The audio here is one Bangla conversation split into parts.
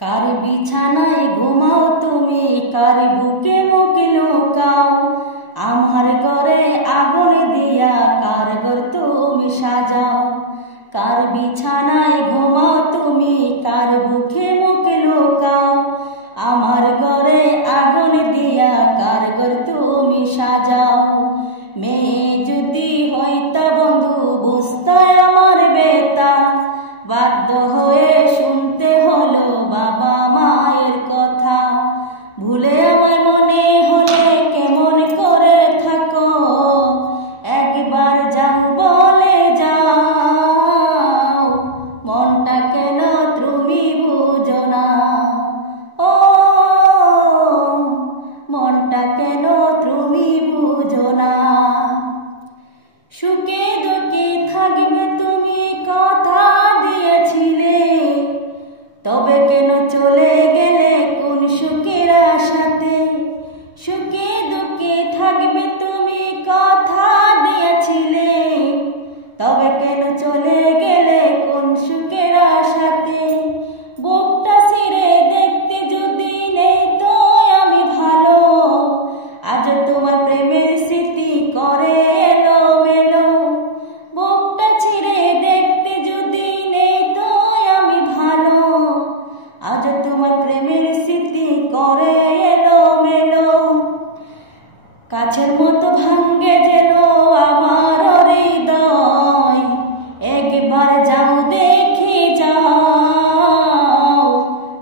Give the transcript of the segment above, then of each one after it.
কার বিছানায় ঘুমাও তুমি, কার বুকে মুখ লুকাও, আমার ঘরে আগুন দিয়া কার ঘর তুমি সাজাও। কার বিছানায় ঘুমাও তুমি, কার বুকে মুখ লুকাও, আমার ঘরে আগুন দিয়া কার ঘর তুমি সাজাও। মেয়ে যদি হইতা বন্ধু বুঝতায় আমার বেতা, বাধ্য হয়ে শুনতে হলো বাবা মায়ের কথা। ভুলে আমায় মনে হলে কেমন করে থাকো, একবার যাও বলে যাও, মনটা কেন তুমি বুঝো না। ও মনটা কেন তুমি বুঝো না। সুখে দুঃখে থাকবে তুমি কথা দিয়েছিলে, তবে কেন চলে গেলে কোন সুখের আশাতে। সুখে দুঃখে থাকবে তুমি কথা দিয়েছিলে, তবে কেন চলে গেলে কোন সুখের আশাতে। বুকটা ছিঁড়ে দেখতে যদি নেই তো আমি ভালো, আজ তোমার প্রেমের স্মৃতি করে এলো মেলো। বুকটা ছিঁড়ে দেখতে যদি নেই তো আমি ভালো, আজ তোমার প্রেমের স্মৃতি করে এলো মেলো। কাছের মতো ভাঙ্গে যেন আমার হৃদয়, একবার যাও দেখে যাও,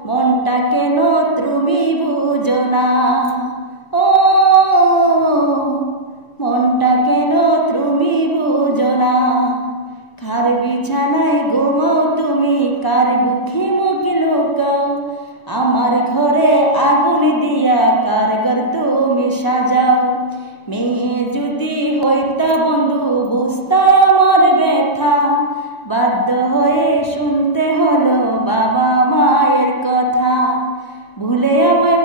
মনটা কেন তুমি বুঝো না। ও মনটা কেন তুমি বুঝো না। কার বিছানায় ঘুমাও তুমি, কার বুকে মুখ লুকাও, আমার ঘরে আগুন দিয়া কার ঘর তুমি সাজাও। মেয়ে যদি হইতা বন্ধু বুঝতায় আমার ব্যথা, বাধ্য হয়ে শুনতে হলো বাবা মায়ের কথা। ভুলে আমায়